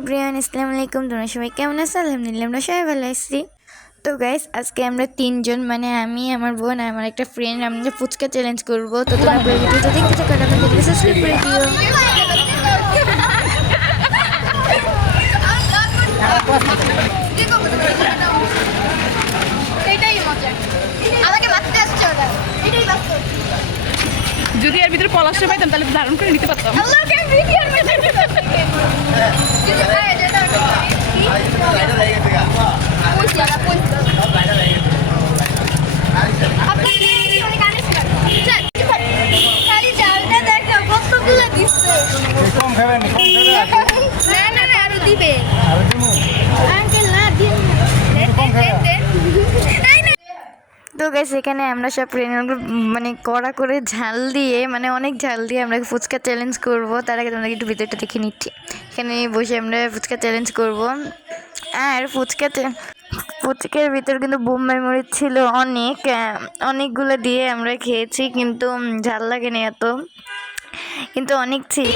Everyone, আসসালামু আলাইকুম। তোমরা সবাই কেমন আছো? আলহামদুলিল্লাহ আমরা সবাই ভালো আছি। তো গাইস, আজকে আমরা তিনজন মানে আমি, আমার বোন আর আমার একটা ফ্রেন্ড আমরা ফুচকা চ্যালেঞ্জ করবো। তো তোমরা ভিডিওটা দেখতে থাকো আর আমাদের সাবস্ক্রাইব করে দিও। যদি এর ভিতরে পলাশটা পাইতাম তাহলে ধারণ করে নিতে পারতাম। তো গাইস, এখানে আমরা সব ফ্রেন্ডগুলো মানে কড়া করে ঝাল দিয়ে, মানে অনেক ঝাল দিয়ে আমরা ফুচকা চ্যালেঞ্জ করব। তার আগে তোমরা একটু ভিতরটা দেখে নিচ্ছি। এখানে বসে আমরা ফুচকা চ্যালেঞ্জ করব। আর ফুচকার ভিতর কিন্তু বোম্বাই মরিচ ছিল অনেকগুলো দিয়ে আমরা খেয়েছি, কিন্তু ঝাল লাগেনি এত, কিন্তু অনেক ছিল।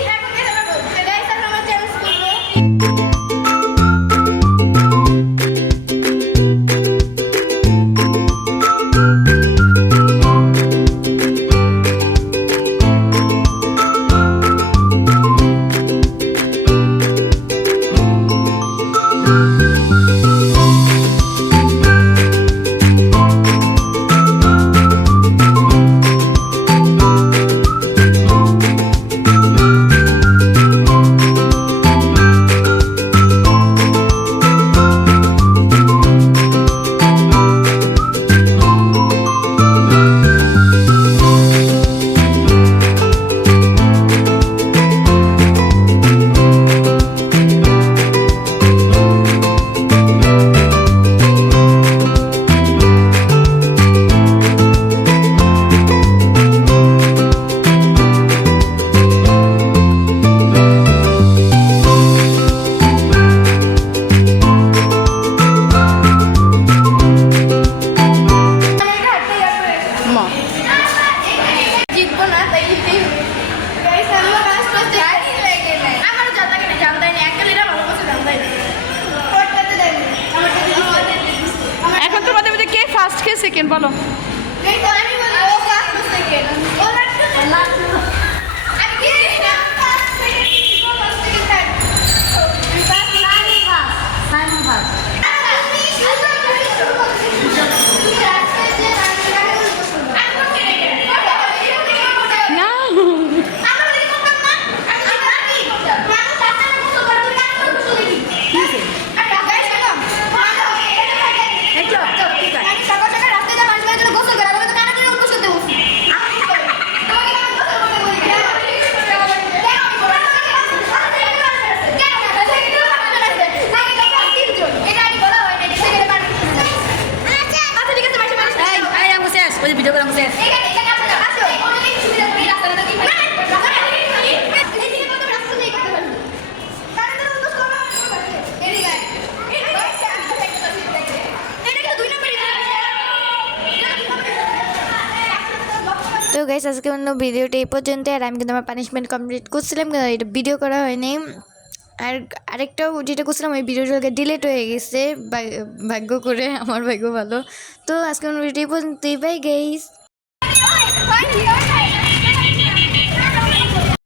এখন তোমাদের মধ্যে কে ফার্স্ট কে সেকেন্ড বলো? তো গাইস, আজকে অন্য ভিডিওটা এই পর্যন্ত। আর আমি কিন্তু আমার পানিশমেন্ট কমপ্লিট করছিলাম, কিন্তু এটা ভিডিও করা হয়নি। আর আরেকটাও যেটা করছিলাম ওই ভিডিওটা ডিলিট হয়ে গেছে, ভাগ্য করে, আমার ভাগ্য ভালো। তো আজকে অন্য ভিডিও এই পর্যন্তই। Bye guys.